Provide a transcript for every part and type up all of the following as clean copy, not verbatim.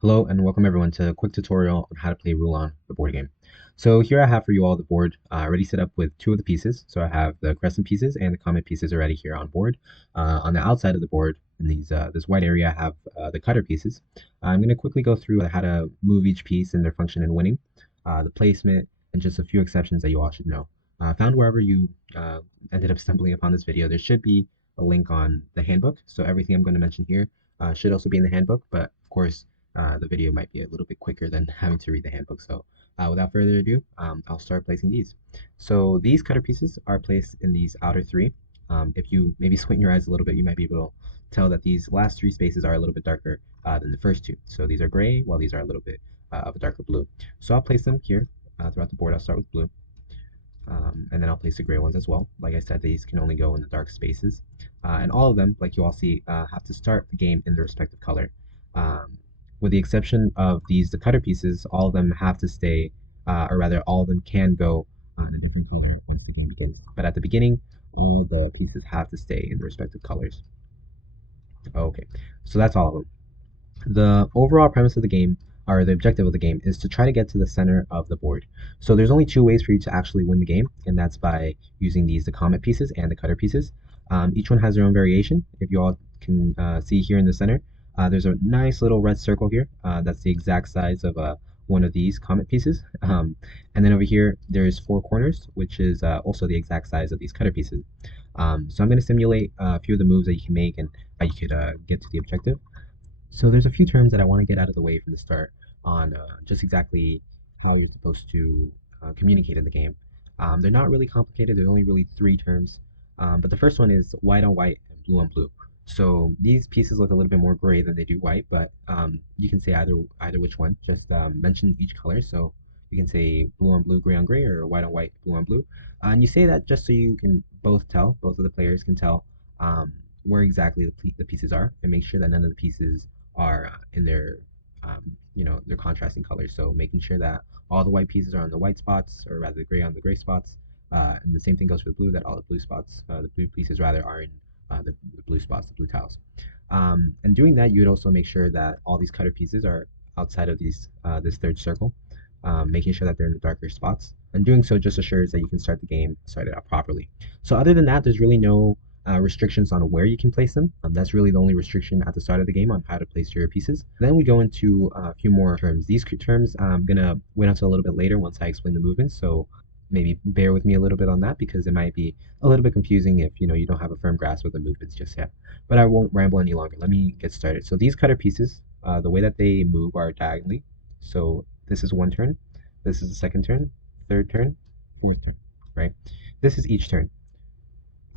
Hello and welcome everyone to a quick tutorial on how to play Rulan, the board game. So here I have for you all the board already set up with two of the pieces. So I have the crescent pieces and the comet pieces already here on board. On the outside of the board, in this white area, I have the cutter pieces. I'm going to quickly go through how to move each piece and their function in winning, the placement, and just a few exceptions that you all should know. Found wherever you ended up stumbling upon this video, there should be a link on the handbook. So everything I'm going to mention here should also be in the handbook, but of course, the video might be a little bit quicker than having to read the handbook. So without further ado, I'll start placing these. So these cutter pieces are placed in these outer three. If you maybe squint your eyes a little bit, you might be able to tell that these last three spaces are a little bit darker than the first two. So these are gray, while these are a little bit of a darker blue. So I'll place them here throughout the board. I'll start with blue. And then I'll place the gray ones as well. Like I said, these can only go in the dark spaces. And all of them, like you all see, have to start the game in their respective color. Um, with the exception of the cutter pieces, all of them have to stay, or rather, all of them can go in a different color once the game begins. But at the beginning, all the pieces have to stay in their respective colors. Okay, so that's all of them. The overall premise of the game, or the objective of the game, is to try to get to the center of the board. So there's only two ways for you to actually win the game, and that's by using the comet pieces and the cutter pieces. Each one has their own variation. If you all can see here in the center, there's a nice little red circle here. That's the exact size of one of these comet pieces. And then over here, there's four corners, which is also the exact size of these cutter pieces. So I'm going to simulate a few of the moves that you can make and how you could get to the objective. So there's a few terms that I want to get out of the way from the start on just exactly how you're supposed to communicate in the game. They're not really complicated. There's only really three terms. But the first one is white on white and blue on blue. So these pieces look a little bit more gray than they do white, but you can say either which one. Just mention each color. So you can say blue on blue, gray on gray, or white on white, blue on blue. And you say that just so you can both of the players can tell where exactly the pieces are, and make sure that none of the pieces are in their their contrasting colors. So making sure that all the white pieces are on the white spots, or rather the gray on the gray spots. And the same thing goes for the blue, that all the blue spots, the blue pieces rather, are in the blue spots, the blue tiles. And doing that, you would also make sure that all these cutter pieces are outside of this third circle, making sure that they're in the darker spots. And doing so just assures that you can start the game started out properly. So other than that, there's really no restrictions on where you can place them. That's really the only restriction at the start of the game on how to place your pieces. Then we go into a few more terms. These terms I'm gonna wait until a little bit later once I explain the movements. So maybe bear with me a little bit on that, because it might be a little bit confusing if you don't have a firm grasp of the movements just yet. But I won't ramble any longer. Let me get started. So these cutter pieces, the way that they move are diagonally. So this is one turn, this is the second turn, third turn, fourth turn, right? This is each turn.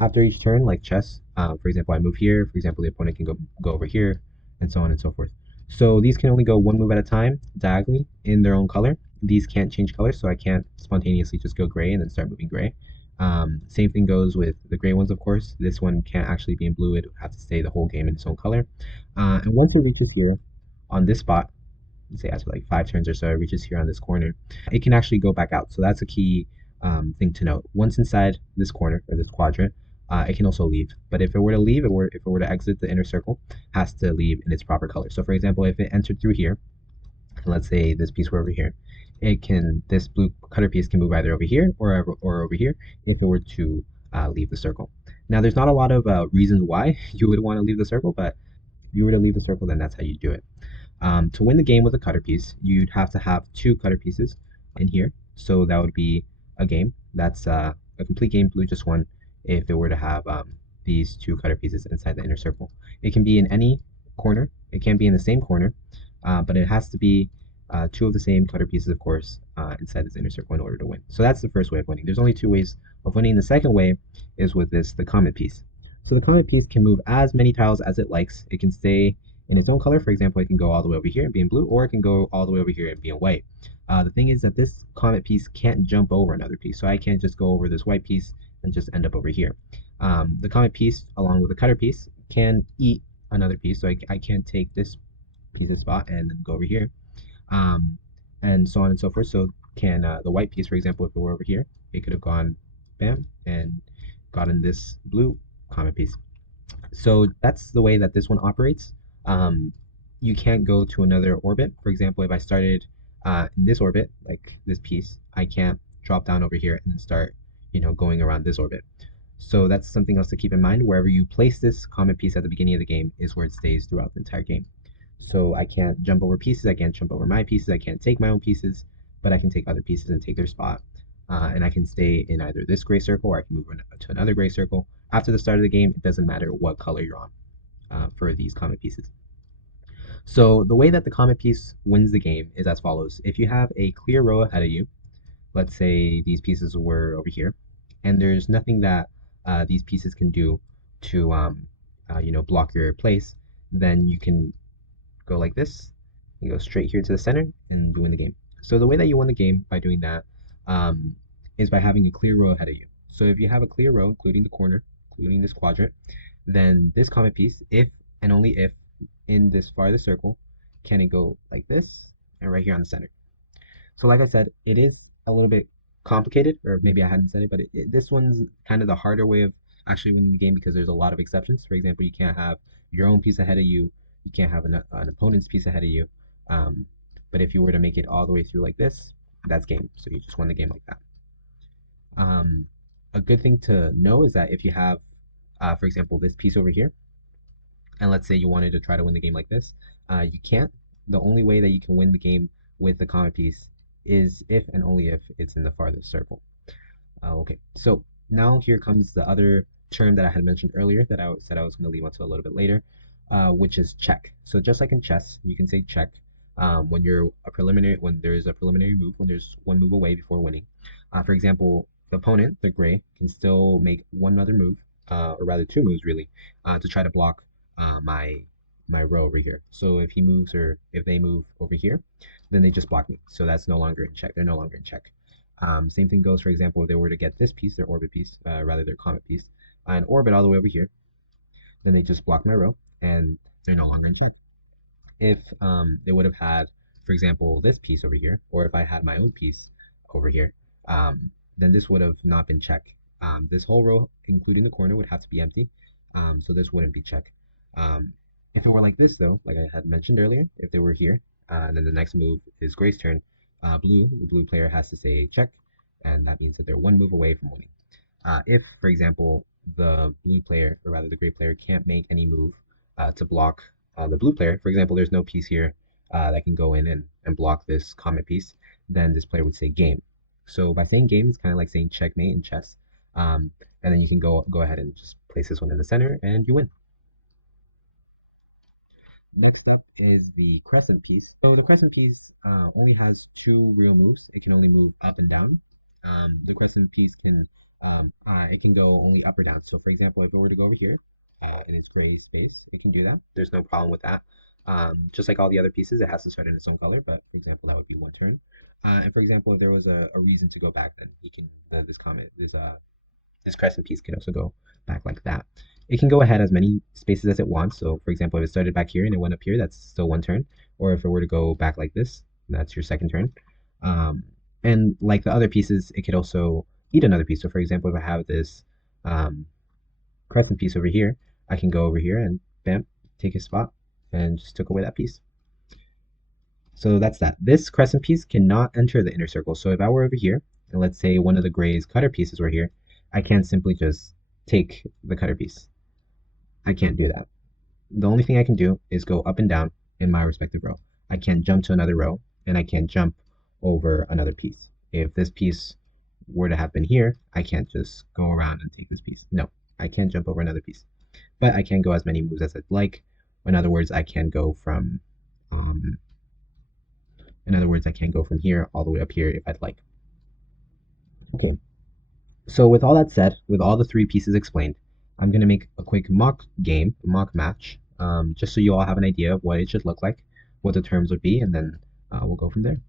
After each turn, like chess, for example, I move here. For example, the opponent can go over here, and so on and so forth. So these can only go one move at a time, diagonally, in their own color. These can't change colors, so I can't spontaneously just go gray and then start moving gray. Same thing goes with the gray ones, of course. This one can't actually be in blue. It would have to stay the whole game in its own color. And once it reaches here, on this spot, let's say after like 5 turns or so, it reaches here on this corner, it can actually go back out. So that's a key thing to note. Once inside this corner, or this quadrant, it can also leave. But if it were to leave, if it were to exit the inner circle, it has to leave in its proper color. So for example, if it entered through here, and let's say this piece were over here, this blue cutter piece can move either over here or over here if it were to leave the circle. Now there's not a lot of reasons why you would want to leave the circle, but if you were to leave the circle, then that's how you do it. To win the game with a cutter piece, you'd have to have 2 cutter pieces in here. So that would be a game. That's a complete game. Blue just won if it were to have these 2 cutter pieces inside the inner circle. It can be in any corner. It can be in the same corner, but it has to be 2 of the same cutter pieces, of course, inside this inner circle in order to win. So that's the first way of winning. There's only 2 ways of winning. The second way is with the comet piece. So the comet piece can move as many tiles as it likes. It can stay in its own color. For example, it can go all the way over here and be in blue, or it can go all the way over here and be in white. The thing is that this comet piece can't jump over another piece, so I can't just go over this white piece and just end up over here. The comet piece, along with the cutter piece, can eat another piece, so I can't take this piece's spot and then go over here, and so on and so forth. So can the white piece, for example, if it were over here, it could have gone bam and gotten this blue comet piece. So that's the way that this one operates. you can't go to another orbit. For example, if I started in this orbit, like this piece, I can't drop down over here and start, going around this orbit. So that's something else to keep in mind. Wherever you place this comet piece at the beginning of the game is where it stays throughout the entire game. So I can't jump over pieces, I can't jump over my pieces, I can't take my own pieces, but I can take other pieces and take their spot. And I can stay in either this gray circle or I can move to another gray circle. After the start of the game, it doesn't matter what color you're on for these comet pieces. So the way that the comet piece wins the game is as follows. If you have a clear row ahead of you, let's say these pieces were over here, and there's nothing that these pieces can do to block your place, then you can go like this and go straight here to the center and win the game. So the way that you win the game by doing that is by having a clear row ahead of you. So if you have a clear row, including the corner, including this quadrant, then this comet piece, if and only if in this farthest circle, can it go like this and right here on the center. So like I said, it is a little bit complicated, or maybe I hadn't said it, but this one's kind of the harder way of actually winning the game because there's a lot of exceptions. For example, you can't have your own piece ahead of you. You can't have an opponent's piece ahead of you. Um, but if you were to make it all the way through like this, that's game. So you just won the game like that. A good thing to know is that if you have, for example, this piece over here, and let's say you wanted to try to win the game like this, you can't. The only way that you can win the game with the comet piece is if and only if it's in the farthest circle. Okay, so now here comes the other term that I had mentioned earlier that I said I was going to leave until a little bit later, which is check. So just like in chess, you can say check when there's a preliminary move, when there's one move away before winning. For example, the opponent, the gray, can still make one other move, or rather two moves really, to try to block my row over here. So if he moves or if they move over here, then they just block me. So that's no longer in check. They're no longer in check. Same thing goes, for example, if they were to get this piece, their orbit piece, rather their comet piece, and orbit all the way over here, then they just block my row and they're no longer in check. If they would have had, for example, this piece over here, or if I had my own piece over here, then this would have not been check. This whole row, including the corner, would have to be empty. So this wouldn't be check. If it were like this, though, like I had mentioned earlier, if they were here, and then the next move is Gray's turn, the blue player has to say check, and that means that they're one move away from winning. If, for example, the blue player, or rather the gray player, can't make any move to block the blue player, for example, there's no piece here that can go in and block this comet piece, then this player would say game. So by saying game, it's kind of like saying checkmate in chess. And then you can go ahead and just place this one in the center, and you win. Next up is the crescent piece. So the crescent piece only has two real moves. It can only move up and down. The crescent piece it can go only up or down. So for example, if it were to go over here in its gray space, it can do that. There's no problem with that. Just like all the other pieces, it has to start in its own color. But for example, that would be one turn. And for example, if there was a reason to go back, then he can this crescent piece can also go back like that. It can go ahead as many spaces as it wants. So for example, if it started back here and it went up here, that's still one turn. Or if it were to go back like this, that's your second turn. And like the other pieces, it could also eat another piece. So for example, if I have this crescent piece over here, I can go over here and bam, take a spot and just took away that piece. So that's that. This crescent piece cannot enter the inner circle. So if I were over here, and let's say one of the gray's cutter pieces were here, I can't simply just take the cutter piece. I can't do that. The only thing I can do is go up and down in my respective row. I can't jump to another row, and I can't jump over another piece. If this piece were to have been here, I can't just go around and take this piece. No, I can't jump over another piece. But I can go as many moves as I'd like. In other words, I can go from here all the way up here if I'd like. Okay. So with all that said, with all the three pieces explained, I'm going to make a quick mock game, a mock match, just so you all have an idea of what it should look like, what the terms would be, and then we'll go from there.